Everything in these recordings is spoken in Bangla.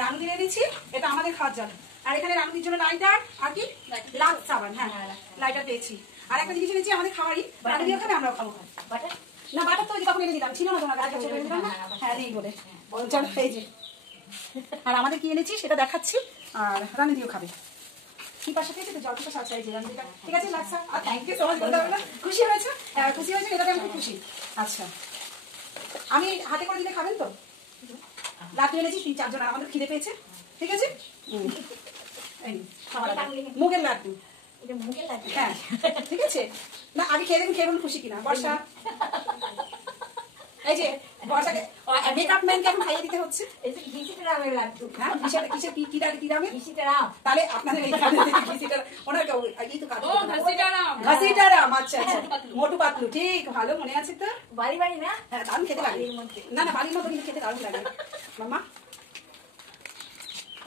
রানুদির এনেছি, এটা আমাদের খাওয়ার জল। আর এখানে রানুদির জন্য লাইটার আর কি লাল সাবান। হ্যাঁ লাইটার পেয়েছি। আর একটা জিনিস এনেছি আমাদের খাবারই, রানুদিও খাবে আমরাও খাবো। না বাটার তো তখন এনে দিলাম, ছিল না তোমার কাছে? হ্যাঁ নেই বলে। চলো এই যে, আর আমাদের কি এনেছি সেটা দেখাচ্ছি। আর রানুদিও খাবে। কি পাশে পেয়েছি তো জলটা সাথে এই যে রানুদিটা, ঠিক আছে লাগছে। আর থ্যাংক ইউ সো মাচ, বলতে হবে না? খুশি হয়েছে? হ্যাঁ খুশি হয়েছে, এটাতে আমি খুশি। আচ্ছা আমি হাতে করে দিলে খাবেন তো? লাড্ডু এনেছি 3-4 জন, আমাদের খিদে পেয়েছে, ঠিক আছে? মুগের লাড্ডু, হ্যাঁ ঠিক আছে। না আগে খেয়ে দেখুন, খেয়ে বলুন খুশি কিনা। বর্ষা, এই যে বর্ষাকে মেকআপ ম্যানকে এখন খাইয়ে দিতে হচ্ছে। হ্যাঁ কিসের কি দামে? তাহলে আপনাদের ওনার ঘাসিটারাম। আচ্ছা আচ্ছা, মোটু পাতলু, ঠিক ভালো মনে আছে তো। বাড়ি বাড়ি না? হ্যাঁ দারুণ খেতে লাগে। না না বাড়ির মতো কিন্তু খেতে দারুণ লাগে মামা।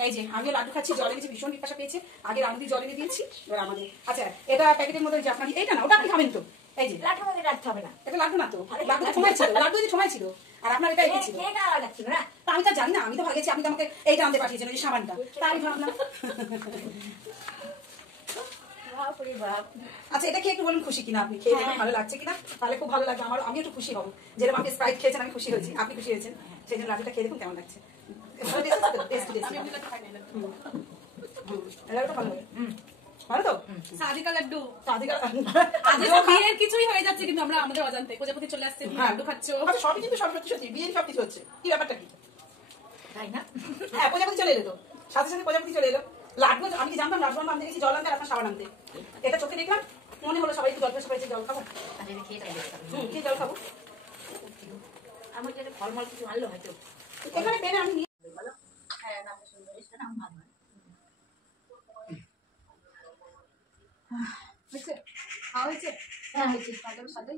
এই যে আমিও লাড্ডু খাচ্ছি, জল এনেছি, ভীষণ পিপাসা পেয়েছে। আগে রানুদি জল এনে দিয়েছি, এবার আমাদের। আচ্ছা এটা প্যাকেটের মধ্যে যে আপনার এইটা না, ওটা আপনি খাবেন তো? এই যে লাঠি মধ্যে রাখতে হবে না, এটা লাড্ডু না তো, লাড্ডু সময় ছিল, লাড্ডু সময় ছিল। আর আপনার এটা এনেছিল, আমি তো জানি না, আমি তো ভাগেছি, আপনি তো আমাকে এইটা আনতে পাঠিয়েছেন, ওই সাবানটা, তা আমি ভাবলাম। আচ্ছা এটা খেয়ে একটু বলুন খুশি কিনা আপনি, খেয়ে দেখুন ভালো লাগছে কিনা, তাহলে খুব ভালো লাগবে আমার, আমি একটু খুশি হবো। যেরকম আপনি স্প্রাইট খেয়েছেন আমি খুশি হয়েছি, আপনি খুশি হয়েছেন, সেই জন্য লাড্ডুটা খেয়ে দেখুন কেমন লাগছে। ভালো তো সাদিকা লাড্ডু, সাদিকা বিয়ের কিছুই হয়ে যাচ্ছে কিন্তু আমরা আমাদের অজান্তে প্রজাপতি চলে আসছে, লাড্ডু খাচ্ছো। সবই কিন্তু সব সত্যি সত্যি, বিয়ের সব কিছু হচ্ছে, কি ব্যাপারটা কি তাই না? হ্যাঁ প্রজাপতি চলে এলো তো, সাথে সাথে প্রজাপতি চলে এলো। লাড্ডু আমি কি জানতাম লাড্ডু আনতে গেছি জল আনতে, আর আপনার সাবান আনতে, এটা চোখে দেখলাম, মনে হলো সবাই একটু গল্পের সবাই জল খাবো। কি জল খাবো? আমার যেটা ফলমল কিছু আনলো হয়তো এখানে পেনে আমি নিয়ে হয়েছে, খাওয়া হয়েছে? হ্যাঁ হয়েছে। সাথে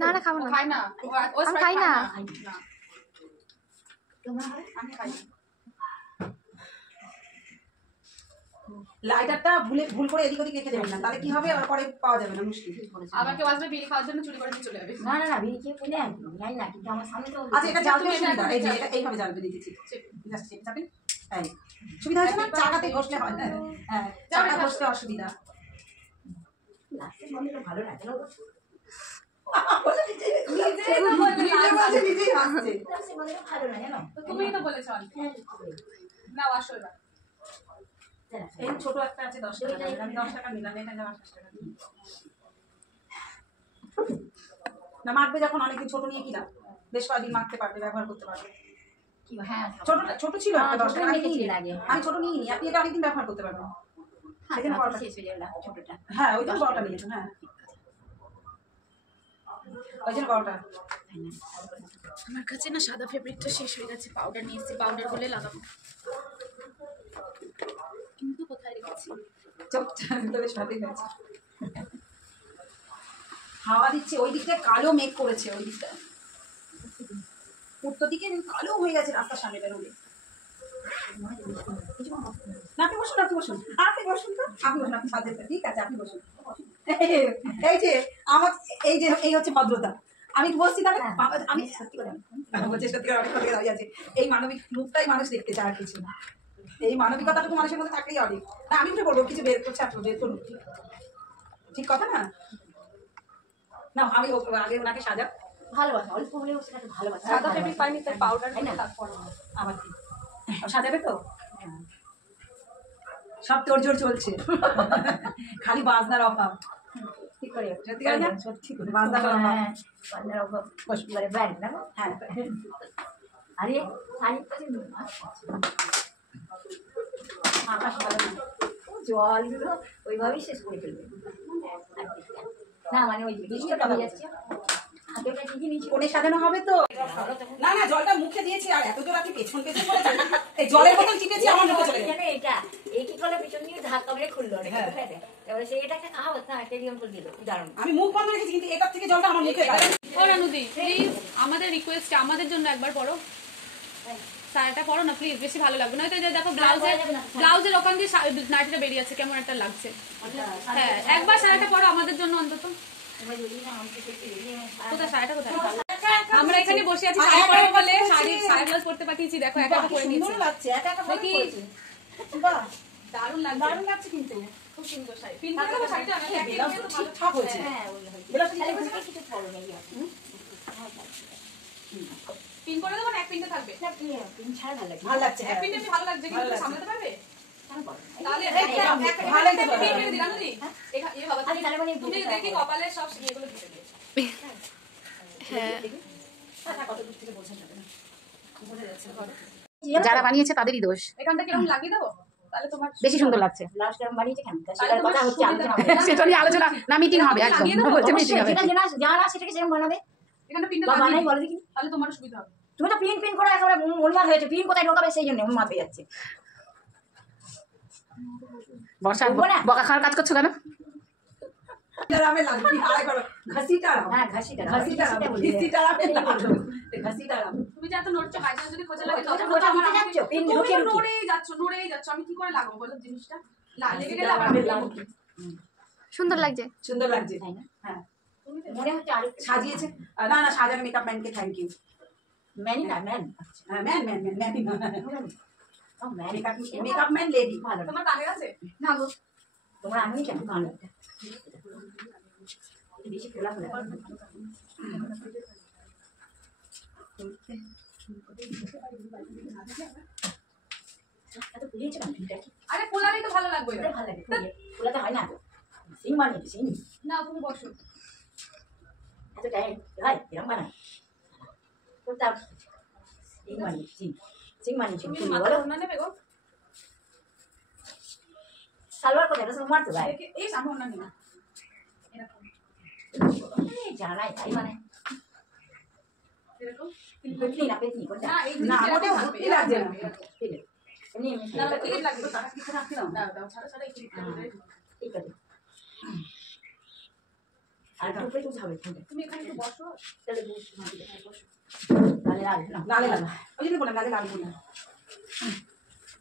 না না খাবো না, খাই না, আমি খাই না। আমি খাই না। লাইটারটা ভুল করে এদিক ওদিক রেখে দেবেন না, তাহলে কি হবে, আবার পরে পাওয়া যাবে না, মুশকিল। আবার কেউ আসবে বিড়ি খাওয়ার জন্য, চুরি করে নিয়ে চলে যাবে। না না না, বিড়ি খেয়ে পেলে জানি না, কিন্তু আমার সামনে তো। আচ্ছা এটা জ্বালতে সুবিধা, এই যে এটা এইভাবে জ্বালবে দিতেছি, জাস্ট চেপে চাপেন, এই সুবিধা হচ্ছে না, চাকাতে ঘষলে হয় না, হ্যাঁ চাকা ঘষতে অসুবিধা। লাস্টের মন্দিরটা ভালো লাগে না, নিজেই হাসছে। লাস্টের মন্দিরটা ভালো লাগে না, তুমিই তো বলেছো না আসো এবার। এই ছোট একটা আছে 10 টাকা, আমি 10 টাকা নিলাম, এটা 50 টাকা না, মাখবে যখন অনেকদিন, ছোট নিয়ে কি লাভ, বেশ কয়েকদিন মাখতে পারবে, ব্যবহার করতে পারবে। হ্যাঁ ছোট ছিল একটা 10 টাকা, লাগে, আমি ছোট নিয়ে নি, আপনি এটা অনেকদিন ব্যবহার করতে পারবেন। সেজন্য বড়টা শেষ হয়ে যাবে ছোটটা। হ্যাঁ ওই জন্য বড়টা নিয়েছো, হ্যাঁ ওই জন্য বড়টা। আমার কাছে না সাদা ফেব্রিকটা শেষ হয়ে গেছে, পাউডার নিয়ে এসেছি, পাউডার হলে লাগাবো, কিন্তু কোথায় রেখেছি? হাওয়া দিচ্ছে, ওই দিকটা কালো মেঘ করেছে, ওই দিকটা উত্তর দিকে কালো হয়ে গেছে রাস্তার সামনে বেরোলে। আপনি বসুন, আপনি বসুন, আপনি বসুন তো, আপনি বসুন, আপনি সাথে, ঠিক আছে আপনি বসুন। এই যে আমার এই হচ্ছে ভদ্রতা, আমি বলছি তাহলে আমি সত্যি করে দাঁড়িয়ে আছে, এই মানবিক রূপটাই মানুষ দেখতে চায়, আর কিছু না। এই মানবিকতাটুকু মানুষের মধ্যে থাকলেই অনেক। না আমি উঠে বলবো, কিছু বের করছে, আপনি বের করুন, ঠিক কথা না? না আমি আগে ওনাকে সাজা, ভালোবাসা অল্প হলেও সেটাকে ভালোবাসা। সাদা ফেব্রিক পাইনি তাই পাউডার তাই না? তারপর আবার কি সাজাবে তো, সব তোর জোর চলছে, খালি বাজনার অভাব। ঠিক করে সত্যি কথা, সত্যি বাজনার অভাব। হ্যাঁ বাজার অভাব বলে ব্র্যান্ড না? হ্যাঁ আরে শাড়ি আকাশ ভালো না, জলগুলো ওইভাবেই শেষ করে ফেলবে না, মানে ওই বৃষ্টিটা হয়ে যাচ্ছে, হাতে ওটা ঠিকই নিচে কোণে সাজানো হবে তো। না না জলটা মুখে দিয়েছি, আর এত জোর আপনি পেছন পেছন করে এই জলের বোতল চিপেছি আমার মুখে চলে গেল। এটা এই কি করে পিছন দিয়ে ধাক্কা মেরে খুললো, এবারে সেই এটাকে খাওয়াবো না, একটা এক্সাম্পল দিল, উদাহরণ। আমি মুখ বন্ধ রেখেছি, কিন্তু এটার থেকে জলটা আমার মুখে গেল। ও রানুদি প্লিজ আমাদের রিকোয়েস্ট, আমাদের জন্য একবার পড়ো, সারাটা পড়ো না প্লিজ, বেশি ভালো লাগবে। নয়তো এই যে দেখো ব্লাউজের ওখান দিয়ে নাইটিটা বেরিয়ে আছে, কেমন একটা লাগছে। হ্যাঁ একবার সারাটা পড়ো আমাদের জন্য অন্তত। কোথায় সারাটা, কোথায়? আমরা এখানে বসে আছি আর শাড়ি একা পরে একা বলে পরেছি। শাড়ি ব্লাউজ পরতে পাঠিয়েছি, দেখো একা একা পরে নিয়েছি। সুন্দর লাগছে, একা একা দেখি। পরেছি। বাহ, দারুণ লাগছে, দারুণ লাগছে কিন্তু। খুব সুন্দর শাড়ি। পিন করে দেবো শাড়িটা, আমি হ্যাঁ, ব্লাউজ তো ঠিকঠাক হয়েছে। হ্যাঁ ওই হয়েছে। ব্লাউজটা তাহলে ঠিকঠাক হয়েছে? বুকে কিছু প্রবলেম নেই আর। পিন করে দেবো না এক পিনটা থাকবে? না পিন ছাড়া ভালো লাগে। ভালো লাগছে, এক হ্যাঁ। পিনটা কি ভালো লাগছে, ভালো কিন্তু লাগছে। সামলাতে পারবে? কেন বলো? তাহলে এই একটা ভালো একটা লাগছে, পিন ভালো মেরে দিলাম দিদি। এ বাবা, আরে তাহলে মানে তুমি দেখি কপালে সব ইয়েগুলো দিতে দিয়েছো। হ্যাঁ কত দূর থেকে বলছেন যাবে না। বোঝা যাচ্ছে না। যারা বানিয়েছে তাদেরই দোষ। এখানটা কিরকম লাগিয়ে দেবো? তাহলে তোমার বেশি সুন্দর লাগছে। ব্লাউজ কেমন বানিয়েছে কেন? তাহলে সেটার তোমার কথা হচ্ছে, সুবিধা আলোচনা হবে। হবে। সেটা নিয়ে আলোচনা না, মিটিং হবে একদম। লাগিয়ে দেবো? বলছে মিটিং হবে। যেটা জানা সেটাকে সেরকম বানাবে। এখানটা পিনটা বা লাগিয়ে বানাই দিই। বলো দেখি। তাহলে তোমারও সুবিধা হবে। তুমি তো পিন পিন করে একেবারে উন্মাদ হয়েছে। পিন কোথায় ঢোকাবে সেই জন্য উন্মাদ হয়ে যাচ্ছে। বর্ষা বলবো না? বকা খাওয়ার কাজ করছো কেন? আরামে লাগবে, আড়াই করো। ঘাসিটা আরাম। হ্যাঁ ঘাসিটা ঘাসিটা আরাম। বলি। ঘাসিটা আরামে লাগবে। ঘাসিটা আরাম। তুমি যে এত নড়ছো, বাই চান্স যদি খোঁজা লাগে তুমি তো তখন খোঁচা তো আমার দিতে যাচ্ছো, পিন তুমি ঢুকিয়ে তো ঢুকিয়ে। নড়েই যাচ্ছ, আমি কি করে লাগাবো বলো জিনিসটা? লেগে গেলে ঘাসিটা আবার আরামে আমি লাগবে। সুন্দর লাগছে। সুন্দর লাগছে, তাই না? হ্যাঁ। মনে হচ্ছে আরেকটু সাজিয়েছে। না না, সাজানো মেকআপ ম্যানকে থ্যাংক ইউ। ম্যানই না ম্যান। হ্যাঁ, ম্যান ম্যানই না। ও ম্যান। Makeup man lady. ভালো। তোমার কানের আছে? না গো তোমরা আমি কেন কান একটা বেশি খোলা খোলা এত খুলিয়েছে কেন ফিলটা কি আরে পোলালেই তো ভালো লাগবে। ওটা ভালো লাগে খোলাতে হয় না তো সিং বানিয়েছে সিং না তুমি বসো। এত টাইম ভাই এরকম বানায় কোনটা সিং বানিয়েছে সিং বানিয়েছে তুমি তুমি মাথা বলো ওড়না নেবে গো? সালোয়ার কোথায় এটা মারতো ভাই এই সামনে ওড়না নিও। এরকম জানাই তাই মানে এরকম। পেতনি না পেতনি কোনটা না এই না, জিনিসটা মোটেও এরকম ভর্তি থাকবে, লাগছে এরকম না। থাকবে, এরকম। ঠিক আছে এমনি এমনি না না ক্লিপ লাগবে তো। টাকা কিছু রাখতে দাও। দাও দাও, ছাড়া ছাড়া এই ক্লিপটা ধরে। ঠিক আছে আর টুপে টুপে হবে কোনটা তুমি এখানে একটু বসো। তাহলে বসো তাহলে আর না লালে লাল। ওই জন্য বললাম লালে লাল বললাম।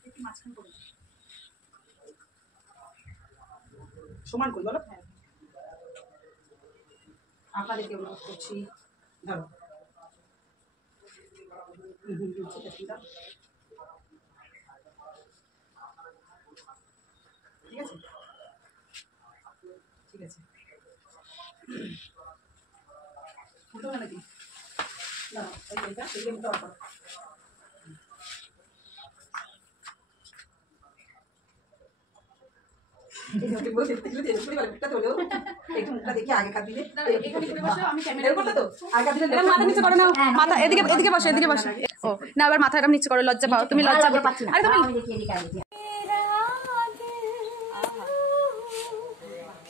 একটু মাঝখানে করে। সমান করি বলো। আপনাদেরকে অনুরোধ করছি, ধরো। ঠিক আছে, দাও। ঠিক আছে, ঠিক আছে। উঠো না নাকি? না, এইটা মুখটা অফ করো। একটু মুখটা দেখি আগেকার দিনে। দাঁড়াও, এখানে করে বসো, আমি ক্যামেরা এরকম করতে তো? আগেকার দিনে এরকম মাথা নিচে করো না, হ্যাঁ, মাথা এদিকে এদিকে বসো, এদিকে বসো। ও না, আবার মাথা এরকম নিচে করো, লজ্জা পাও তুমি, লজ্জা পাও। পাচ্ছি না আরে তুমি আমি দেখি এদিকে আগে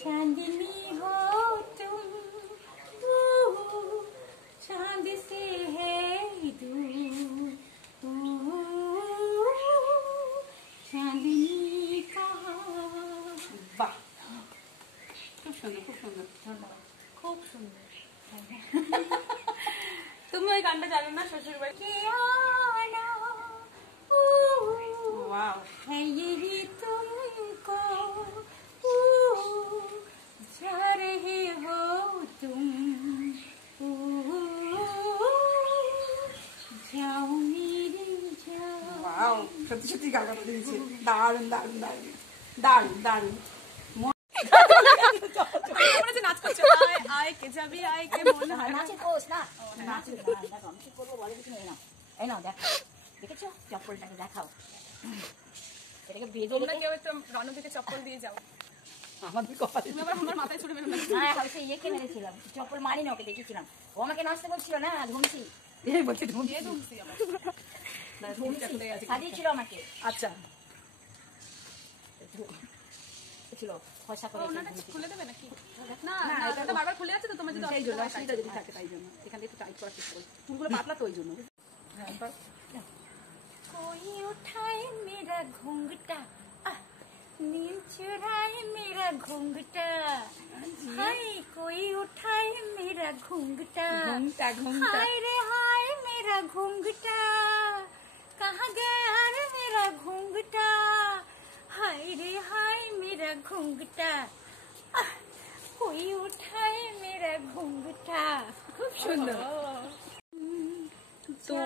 चांदनी हो तुम चांद से है दूर चांदनी कहाँ বাহ, খুব সুন্দর, খুব সুন্দর। খুব সুন্দর। তুমি ওই গানটা জানো না, শ্বশুর বাড়ি? के आना ওয়াও, है यही तुमको जा रहे हो तुम जाओ मेरी जाओ ওয়াও, সত্যি সত্যি গান গান দিয়েছে। দারুণ দারুণ দারুণ দারুণ দারুণ। মনে নাচ করছো, আয় আয় কে যাবি, আয় কে মন হয়। নাচে কোচ না নাচে দেখো আমি কি করবো বলে কিছু নেই না এই নাও দেখো দেখেছো চপ্পলটাকে দেখাও এটাকে বেঁধে তোমরা কেউ একটু রণদিকে চপ্পল দিয়ে যাও। আমাদের কপালে তুমি আবার আমার মাথায় ছুড়ে মেরো না। হ্যাঁ আমি সেই ইয়েকে মেরেছিলাম চপ্পল মারি না ওকে দেখেছিলাম ও আমাকে নাচতে বলছিল না ধুমসি এই বলছি তুমি। দিয়ে ধুমছি আমার। সাজিয়েছিল আমাকে আচ্ছা, ছিল খসা ও, করে ওনাটা খুলে দেবে নাকি? না না, এটা বারবার খুলে আছে তো, তোমার যদি সেই জন্য অসুবিধা হয় অসুবিধা যদি থাকে তাই জন্য এখান থেকে একটু টাইট করার চেষ্টা করি। ফুলগুলো পাতলা তো ওই জন্য। হ্যাঁ, এবার कोई उठाए मेरा घूंघटा नींद चुराए मेरा घूंघटा हाय कोई उठाए मेरा घूंघटा ঘুমটা ঘুমটা। हाय रे हाय मेरा घूंघटा कहाँ गया रे मेरा घूंघटा हाय रे हाय मेरा घूंघटा कोई उठाए मेरा घूंघटा খুব সুন্দর।